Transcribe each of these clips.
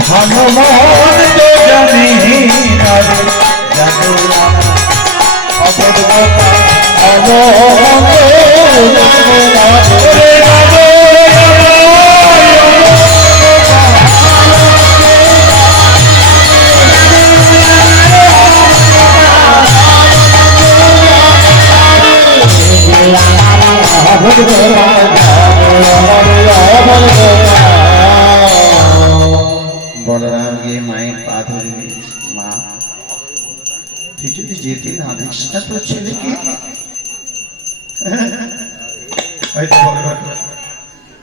ধনমোহন তো জানি বলরাম গিয়ে মায়ের পা ধরে মা তুই যদি যেতে না দিস না তোর ছেলেকে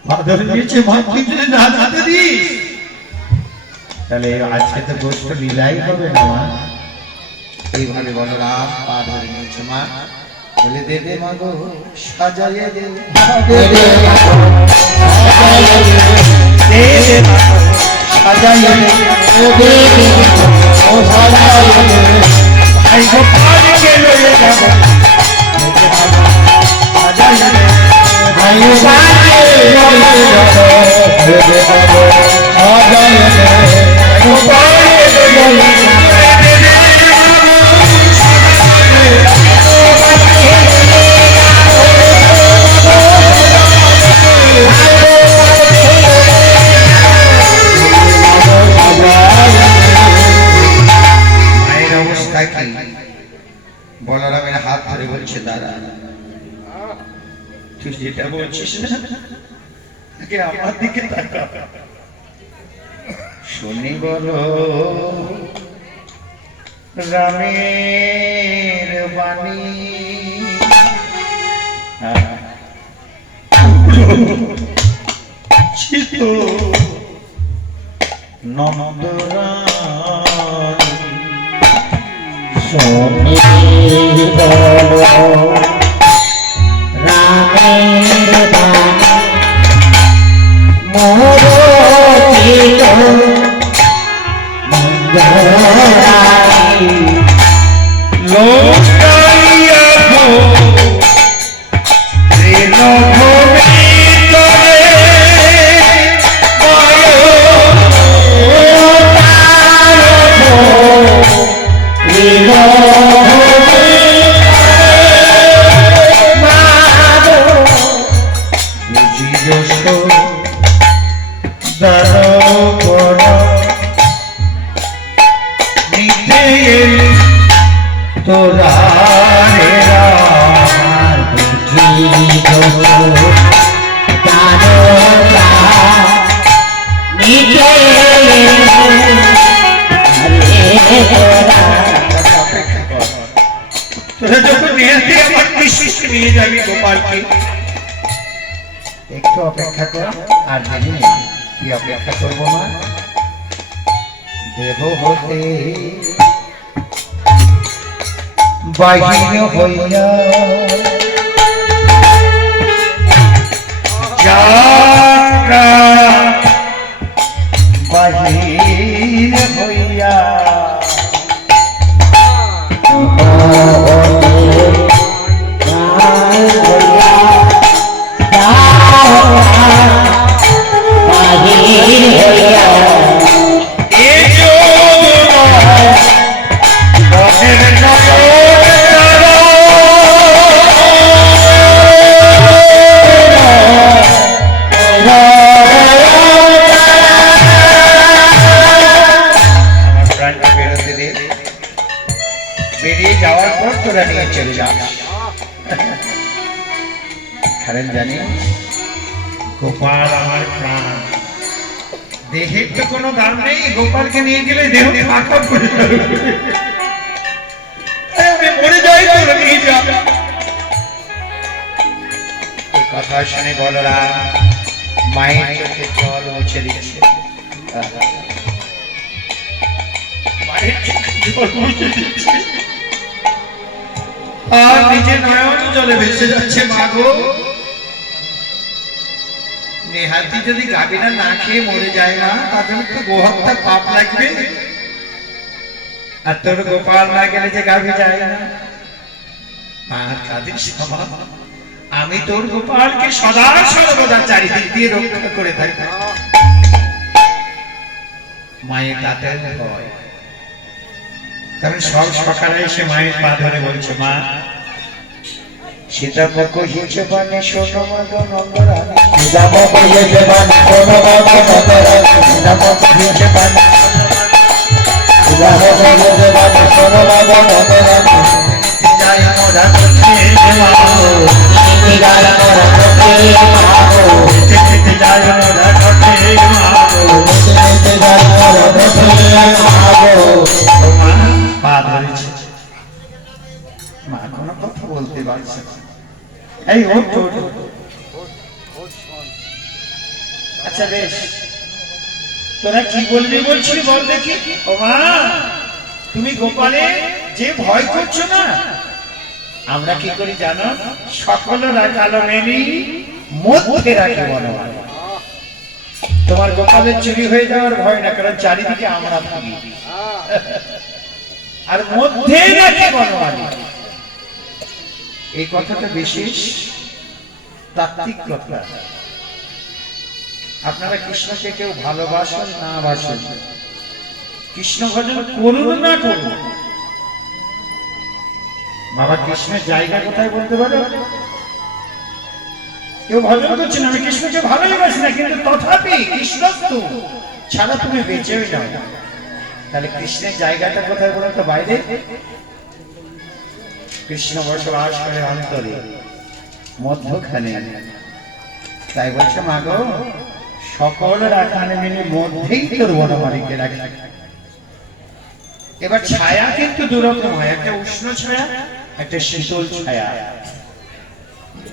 পা ধরে নিয়েছে মা তুই যদি না যেতে দিস তাহলে আজকে তো গোষ্ঠ লীলাই হবে না মা এইভাবে বলরাম পা ধরে নিয়েছে মা বলে দেবে মা গো সাজাইয়ে দে সাজাইয়ে দে ও সাজাইয়ে দে ভাই গোপাল কে লয়ে যাব সাজাইয়ে দে ভাই গোপাল কে লয়ে যাব সাজাইয়ে দে গোপাল কে লয়ে যাব বলরামের হাত ধরে বলছে দাদা তুই যেটা বলছিস না আমার দিকে তাকা শুনি বলো রামের বাণী চিত নন্দরাম শুনি বলো রামের বাণী মোর চিত নন্দরানী লোকাইয়া ভো তোরা যখন আমার বিশেষ নিয়ে যাবি গোপালকে একটু অপেক্ষা কর আর জানি কি অপেক্ষা করবো মা দেহ হতে বাহির হইয়া যাত্রা বাহির হইয়া বেরিয়ে যাওয়ার পর তোরা নিয়ে চলে যা কারণ জানি গোপাল আমার প্রাণ দেহের তো কোনো দাম নেই গোপালকে নিয়ে গেলে দেহ ফাঁকা করে আমি মরে যাই তোরা নিয়ে যা এই কথা শুনে বলরাম মায়ের চোখে জল মুছে দিচ্ছে মায়ের চোখে জল মুছে দিচ্ছে আর নিজে নয়ন জলে ভেসে যাচ্ছে মা গো নেহাতি যদি গাভীরা না খেয়ে মরে যায় না তাদের তো গোহত্যা পাপ লাগবে আর তোর গোপাল না গেলে যে গাভী যায় না মা কাঁদিস আমি তোর গোপালকে সদা সর্বদা চারিদিক দিয়ে রক্ষা করে থাকি। মায়ের তাতে ভয়, কারণ সব সকালে এসে মায়ের পা ধরে বলছে, মা সীতাপক্ষ হিংসে পানে শোনো মা গো নন্দরানী, সীতাপক্ষ হিংসে পানে শোনো মা গো নন্দরানী, সীতাপক্ষ হিংসে পানে সীতাপক্ষ হিংসে পানে শোনো মা গো নন্দরানী, যাই মোরা করতে মাগো, যাই মোরা করতে মাগো, যাই মোরা করতে মাগো, যাই মোরা করতে মাগো। মা পা ধরেছে, মা কোনো কথা বলতে পারছে না। এই ওঠ ওঠ। আচ্ছা বেশ, তোরা কি বলবি বলছিস বল দেখি। ও মা, তুমি গোপালে যে ভয় করছো না, আমরা কি করি জানো? সকল রাখালো মেনি মধ্যে রাখে বনমালী। তোমার গোপালের চুরি হয়ে যাওয়ার ভয় না, কারণ চারিদিকে আমরা থাকি, আর মধ্যে রাখে বনমালী। এই কথাটা বিশেষ তাত্ত্বিক কথা। আপনারা কৃষ্ণকে কেউ ভালোবাসেন না বাসেন, কৃষ্ণ ভজন করুন না করুন, বাবা কৃষ্ণের জায়গা কোথায় বলতে পারো? কেউ ভজন করছে না, আমি কৃষ্ণকে ভালোই বাসি না, কিন্তু তথাপি কৃষ্ণ ছাড়া তুমি বেঁচেও যাও। তাহলে কৃষ্ণের জায়গাটা কোথায় বলো তো? বাইরে। কৃষ্ণ বসবাস করে অন্তরে, মধ্যখানে। তাই বলছে মা গো, সকল রাখানে মিলে মধ্যেই তোর বনমালীকে রাখি। এবার ছায়া কিন্তু দুরকম হয়, একটা উষ্ণ ছায়া, একটা শীতল ছায়া।